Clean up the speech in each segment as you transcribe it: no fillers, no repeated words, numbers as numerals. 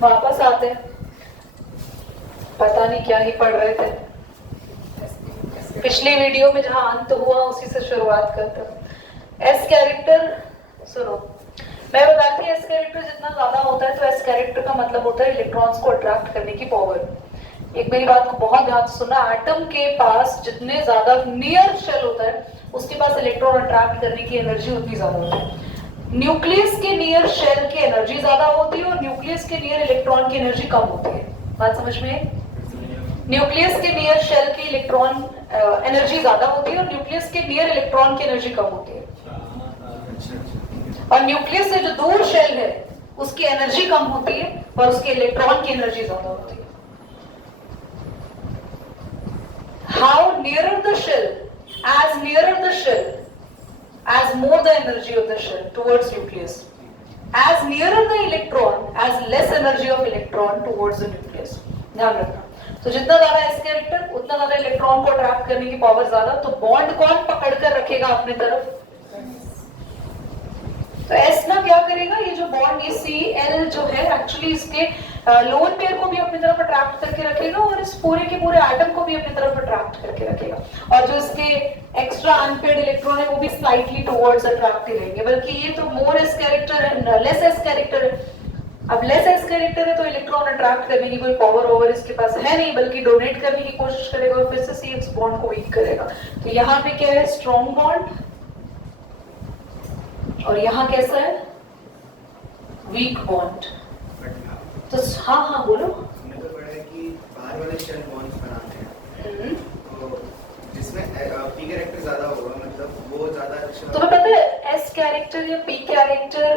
वापस आते हैं, पता नहीं क्या ही पढ़ रहे थे। पिछली वीडियो में जहां अंत हुआ उसी से शुरुआत करते हैं। एस कैरेक्टर सुनो, मैं बताती हूँ, एस कैरेक्टर जितना ज्यादा होता है तो एस कैरेक्टर का मतलब होता है इलेक्ट्रॉन्स को अट्रैक्ट करने की पावर। एक मेरी बात को बहुत ध्यान से सुनना, एटम के पास जितने ज्यादा नियर शेल होता है उसके पास इलेक्ट्रॉन अट्रैक्ट करने की एनर्जी उतनी ज्यादा होती है। न्यूक्लियस के नियर शेल की एनर्जी ज्यादा होती है और न्यूक्लियस के नियर इलेक्ट्रॉन की एनर्जी कम होती है। बात समझ में? न्यूक्लियस के नियर शेल की इलेक्ट्रॉन एनर्जी ज्यादा होती है और न्यूक्लियस के नियर इलेक्ट्रॉन की एनर्जी कम होती है। और न्यूक्लियस से जो दूर शेल है उसकी एनर्जी कम होती है और उसके इलेक्ट्रॉन की एनर्जी ज्यादा होती है। How nearer the shell, as more the energy of the shell towards nucleus. As nearer the electron, as less energy of electron towards the nucleus. ध्यान रखना। तो जितना ज्यादा एस कैरेक्टर उतना ज्यादा इलेक्ट्रॉन को अट्रैक्ट करने की पावर ज्यादा। तो बॉन्ड कौन पकड़ कर रखेगा अपने तरफ? तो एस ना क्या करेगा, ये जो बॉन्ड ये Cl जो है एक्चुअली इसके लोन पेयर को भी अपनी तरफ अट्रैक्ट करके रखेगा और इस पूरे के पूरे एटम को भी अपनी तरफ अट्रैक्ट करके रखेगा। और जो इसके एक्स्ट्रा अनपेड इलेक्ट्रॉन है वो भी स्लाइटली टुवर्ड्स अट्रैक्ट ही रहेंगे। बल्कि ये तो मोर एस कैरेक्टर है, लेस एस कैरेक्टर है। अब लेस एस कैरेक्टर है तो इलेक्ट्रॉन अट्रैक्ट करने की कोई पावर ओवर इसके पास है नहीं, बल्कि डोनेट करने की कोशिश करेगा और फिर से CX बॉन्ड को वीक करेगा। तो यहाँ पे क्या है, स्ट्रॉन्ग बॉन्ड, और यहाँ कैसा है, वीक बॉन्ड। तो हाँ बोलो। हमने तो पढ़ा है कि बाहर वाले शेल बॉन्ड्स बनाते हैं, तो जिसमें पी कैरेक्टर ज्यादा होगा, मतलब वो ज्यादा अच्छा। तुम्हें पता है एस कैरेक्टर या पी कैरेक्टर,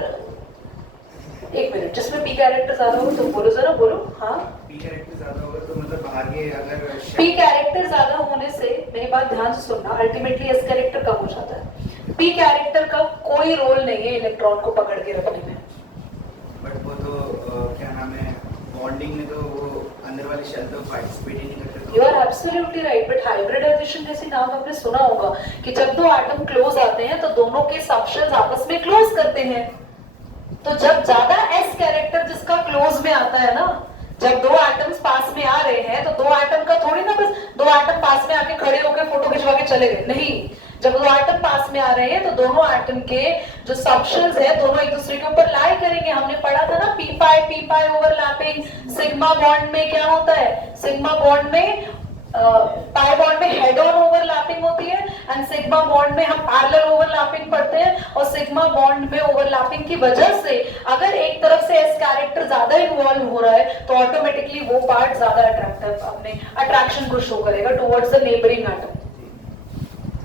एक मिनट, जिसमें पी कैरेक्टर ज्यादा हो तो बोलो जरा, बोलो। हाँ, पी कैरेक्टर ज्यादा होगा तो मतलब बाहर के अगर पी कैरेक्टर ज्यादा होने से, मेरी बात ध्यान से सुनना, अल्टीमेटली एस कैरेक्टर कम हो जाता है। पी कैरेक्टर का कोई रोल नहीं है इलेक्ट्रॉन को पकड़ के रखने में। बट वो तो क्या नाम है, बॉन्डिंग में तो वो अंदर वाली शेल तो पार्टिसिपेट ही नहीं करते। You are absolutely right, but hybridization जैसी नाम आपने सुना होगा कि जब दो एटम क्लोज आते हैं तो दोनों के सबशेल्स आपस में क्लोज करते हैं। तो जब ज्यादा एस कैरेक्टर जिसका क्लोज में आता है ना, जब दो एटम्स पास में आ रहे हैं तो दो एटम का थोड़ी ना बस दो एटम पास में आके खड़े होकर फोटो खिंचवा के चले गए, नहीं। जब दो एटम पास में आ रहे हैं तो दोनों एटम के जो सबशेल्स है दोनों एक दूसरे के ऊपर लाई करेंगे। हमने पढ़ा था ना पी पाई ओवरलैपिंग। सिग्मा बॉन्ड में क्या होता है, सिग्मा बॉन्ड में पाई बॉन्ड में हेड ऑन ओवरलैपिंग होती है एंड सिग्मा बॉन्ड में हम पैरेलल ओवरलैपिंग पढ़ते हैं। और सिग्मा बॉन्ड में ओवरलैपिंग की वजह से अगर एक तरफ से एस कैरेक्टर ज्यादा इन्वॉल्व हो रहा है तो ऑटोमेटिकली वो पार्ट ज्यादा अट्रैक्टिव अपने अट्रैक्शन को शो करेगा टुवर्ड्स द नेबरिंग एटम।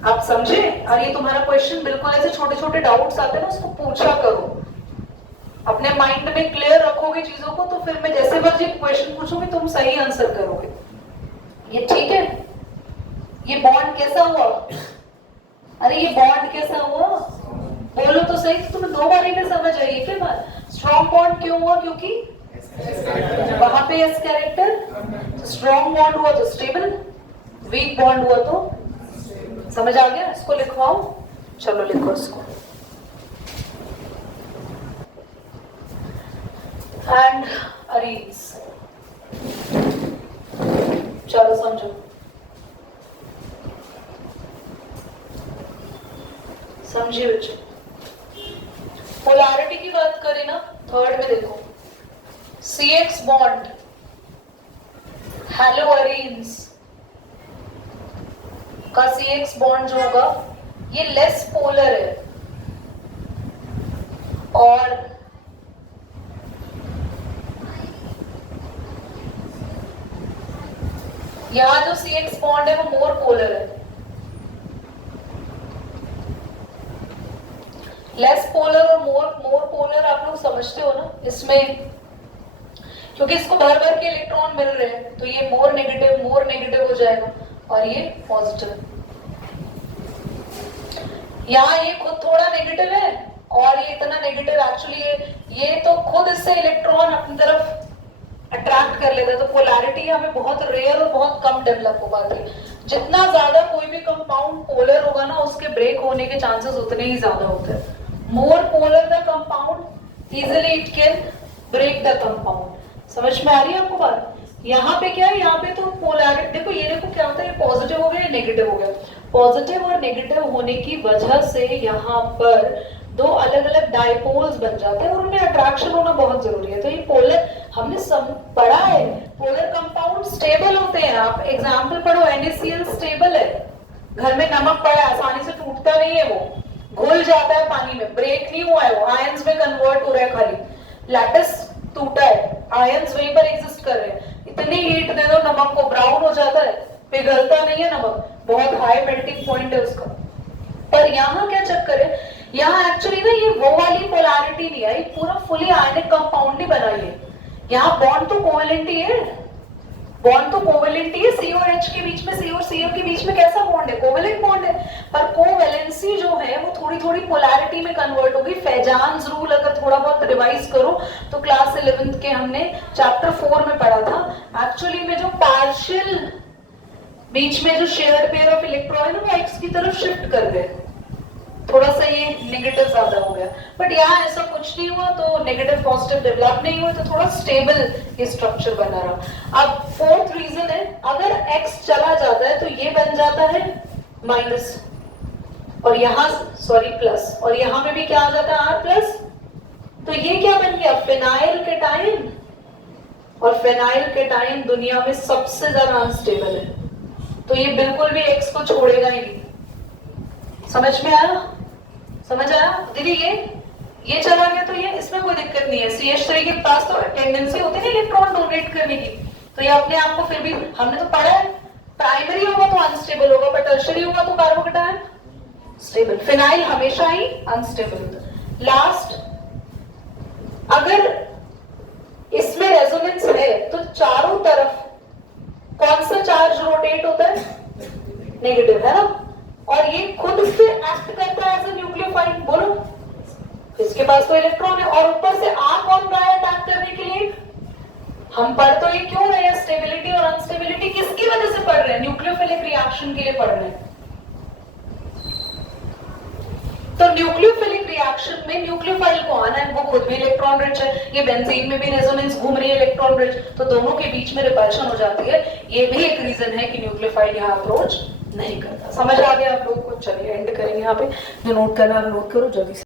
आप समझे? और ये तुम्हारा क्वेश्चन बिल्कुल ऐसे छोटे छोटे डाउट्स आते हैं ना, उसको पूछा करो, अपने माइंड में क्लियर रखोगे चीजों को तो फिर मैं जैसे मर्जी क्वेश्चन पूछूंगी तुम सही आंसर करोगे। ये ठीक है? ये बॉन्ड कैसा हुआ? अरे ये बॉन्ड कैसा हुआ? बोलो तो सही। तो तुम्हें दो बारी में समझ आई क्या बात? स्ट्रॉन्ग बॉन्ड क्यों हुआ? क्योंकि वहां पे एस कैरेक्टर। स्ट्रॉन्ग बॉन्ड हुआ तो स्टेबल, वीक बॉन्ड हुआ तो समझ आ गया? इसको लिखवाओ, चलो लिखो इसको। एंड अरीज, चलो समझो। समझिए बच्चे, पोलैरिटी की बात करें ना, थर्ड में देखो CX बॉन्ड, हैलोअरीन्स का CX बॉन्ड जो होगा ये लेस पोलर है और यहां जो CX बॉन्ड है वो मोर पोलर है। लेस पोलर और मोर पोलर आप लोग समझते हो ना इसमें, क्योंकि इसको भर भर के इलेक्ट्रॉन मिल रहे हैं तो ये मोर नेगेटिव हो जाएगा और ये पॉजिटिव। यहाँ ये खुद थोड़ा नेगेटिव है और ये इतना नेगेटिव, एक्चुअली ये तो खुद इससे इलेक्ट्रॉन अपनी तरफ अट्रैक्ट कर लेता है। तो पोलैरिटी हमें बहुत रेयर और बहुत कम डेवलप हो पाती है। जितना ज्यादा कोई भी कंपाउंड पोलर होगा ना उसके ब्रेक होने के चांसेस उतने ही ज्यादा होते हैं। More polar the compound easily it can break the compound. समझ में आ रही है आपको बात? यहाँ पे क्या है, यहाँ पे तो पोलैरिटी देखो, ये देखो क्या होता है, पॉजिटिव हो गया या नेगेटिव हो गया। पॉजिटिव और नेगेटिव होने की वजह से यहाँ पर दो अलग अलग डायपोल्स बन जाते हैं और उनमें अट्रैक्शन होना बहुत जरूरी है। तो ये पोलर हमने पढ़ा है, पोलर कंपाउंड स्टेबल होते हैं। आप एग्जाम्पल पढ़ो, NaCl स्टेबल है, घर में नमक पड़ा है, आसानी से टूटता नहीं है, वो घुल जाता है पानी में, ब्रेक नहीं हुआ है, वो आयंस में कन्वर्ट हो रहा है खाली। लैटिस टूटा है, आयंस वहीं पर एग्जिस्ट कर रहे हैं, इतनी हीट दे दो नमक को, ब्राउन हो जाता है, पिघलता नहीं है नमक, बहुत हाई मेल्टिंग पॉइंट है उसका। पर यहाँ क्या चक्कर है, यहाँ एक्चुअली ना ये वो वाली पोलैरिटी नहीं आई, पूरा फुली आयनिक कंपाउंड नहीं बना ये। यहाँ बॉन्ड तो कोवेलेंट ही है, बॉन्ड तो कोवेलेंट ही है, C और H के बीच में, C और Cl के बीच में कैसा बॉन्ड है, कोवेलेंट बॉन्ड है। पर कोवेलेंसी जो है वो थोड़ी थोड़ी पोलैरिटी में कन्वर्ट होगी। फैजान्स रूल अगर थोड़ा बहुत रिवाइज करो तो क्लास 11th के हमने चैप्टर 4 में पढ़ा था। एक्चुअली में जो पार्शियल बीच में जो शेयर्ड पेयर ऑफ इलेक्ट्रॉन है ना, वो एक्स की तरफ शिफ्ट कर गए, थोड़ा सा ये नेगेटिव ज्यादा हो गया। बट यहाँ ऐसा कुछ नहीं हुआ, तो नेगेटिव पॉजिटिव डेवलप नहीं हुआ, तो थोड़ा स्टेबल ये स्ट्रक्चर बना रहा। अब फोर्थ रीजन है, अगर x चला जाता है तो ये बन जाता है माइनस, और यहाँ सॉरी प्लस, और यहाँ में भी क्या आ जाता है R प्लस। तो ये क्या बन गया, फिनाइल केटाइन, और फिनाइल केटाइन दुनिया में सबसे ज्यादा अनस्टेबल है, तो ये बिल्कुल भी x को छोड़ेगा ही नहीं। समझ में आया, समझ आया दीदी? ये चला गया तो ये, इसमें कोई दिक्कत नहीं है। CH3 के पास तो टेंडेंसी होती है इलेक्ट्रॉन डोनेट करने की, तो ये अपने आप को फिर भी हमने तो पढ़ा है, प्राइमरी होगा तो अनस्टेबल होगा, पर टर्शियरी होगा तो कार्बोकेटायन स्टेबल। फिनाइल हमेशा ही अनस्टेबल होता है। लास्ट, अगर इसमें रेजोनेंस है तो चारों तरफ कौन सा चार्ज रोटेट होता है, नेगेटिव, है ना? और ये खुद से एक्ट करता है एज ए न्यूक्लियोफाइल, बोलो, इसके पास तो इलेक्ट्रॉन है, और ऊपर से आ कौन रहा है अटैक करने के लिए? हम पढ़ तो ये क्यों रहे हैं, स्टेबिलिटी और अनस्टेबिलिटी किसकी वजह से पढ़ रहे हैं, न्यूक्लियोफिलिक रिएक्शन के लिए पढ़ रहे हैं। तो न्यूक्लियोफिलिक रिएक्शन में न्यूक्लियोफाइल को आना है, वो खुद भी इलेक्ट्रॉन रिच है, ये बेंजीन में भी रेजोनेंस घूम रही है इलेक्ट्रॉन रिच, तो दोनों के बीच में रिपल्शन हो जाती है। ये भी एक रीजन है कि न्यूक्लियोफाइल यहाँ अप्रोच नहीं करता। समझ आ गया आप लोग को? चलिए एंड करेंगे यहाँ पे, जो नोट करना है नोट करो जल्दी से।